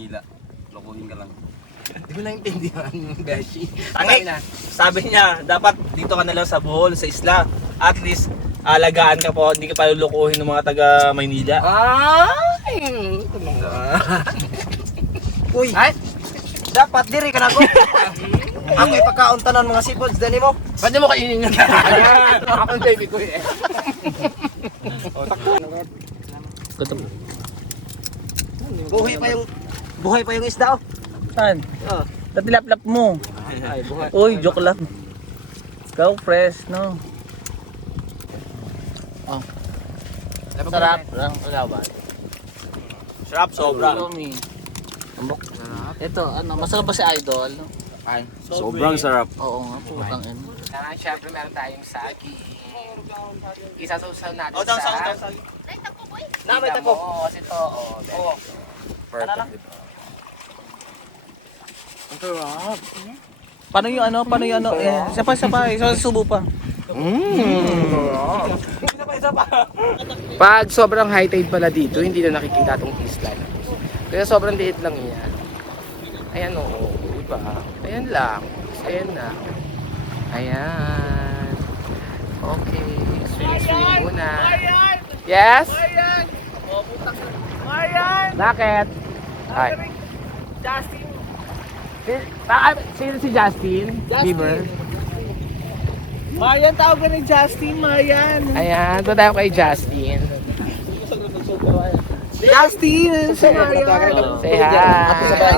Maynila. Lokohin ka lang. Hindi mo naintindihan yung beshi. Sabi niya, dapat dito ka na lang sa Bohol, sa isla. At least, alagaan ka po, hindi ka pa lulukuhin ng mga taga Maynila. Ay! Uy! Ay! Dapat diri ka na ko. Ako ipagkauntanan mga seafoods dali mo. Ba't mo kainin yun? Ako ang baby ko eh. Buhay pa yung isda oh. Saan? Oh. Tatilap-lap mo. Ay, buhay. Uy, joke lang. Ikaw, fresh, no? Oh. Sarap lang, kagawan. Sarap, sobra. Ambok. Ito, ano, masarap pa si Idol. Ay. Sobrang sarap. Oo nga, putang ina. Siyempre meron tayong sagi. Isasusaw natin Oh, down, sa... down. Namay tako. Oo, kasi to. Oo. Perfect. Ang sarap. Paano yung ano? Isa pa. Subo pa. Pag sobrang high tide pala dito, hindi na nakikita tong isla. Kaya sobrang liit lang yan. Ayan oo, diba? Ayan lang. Ayan na. Ayan. Okay. Swing muna. Yes? Bakit? Ay. Justin. Sino si Justin? Bieber? Marian, tawag ka ni Justin, Marian. Ayan, doon tayo kay Justin. Justin, si Marian. Say hi.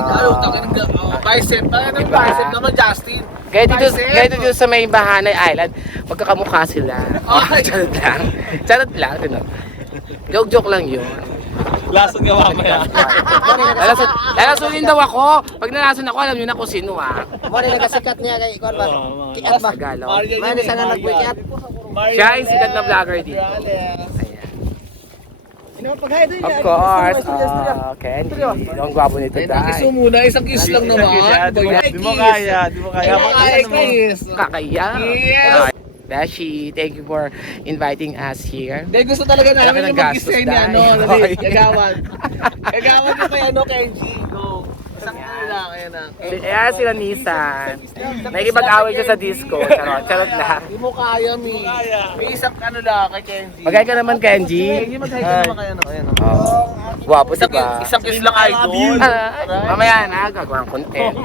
Bicep. Ano yung bicep naman, Justin? Kaya dito sa may Bahanay Island, magkakamukha sila. Charot lang. Charot lang. Joke lang yun. Lasong gawa mo yan. Lalasunin daw ako. Pag nalason ako, alam nyo na kung sino Mali na kasikat niya kay Kwan ba? Kiat ba? Galaw. Mali sana nagbukiat. Siya yung sikat na vlogger dito. Ayan. Of course. Candy. Ang gwapo nito dahil. Muna, isang kiss lang naman. Di mo kaya. Kakaya. Yes. Dashi, thank you for inviting us here. Dahil gusto talaga Malaki namin ng yung mag-kiss gastos ni ano, dahil. Gagawan. Gagawan ko kay ano, kay G. Go. Isang ano lang, ayan na. Kaya sila Nissan. Nakikipag-away siya sa disco. Charot lang. Hindi mo kaya, Mi. May isang ano lang kay Kenji. Magay ka naman, Kenji. Kenji, mag-hi ka naman kayo, no? Ayan, no? Gwapo diba? Isang kiss lang, idol. Mamaya na, gagawang content.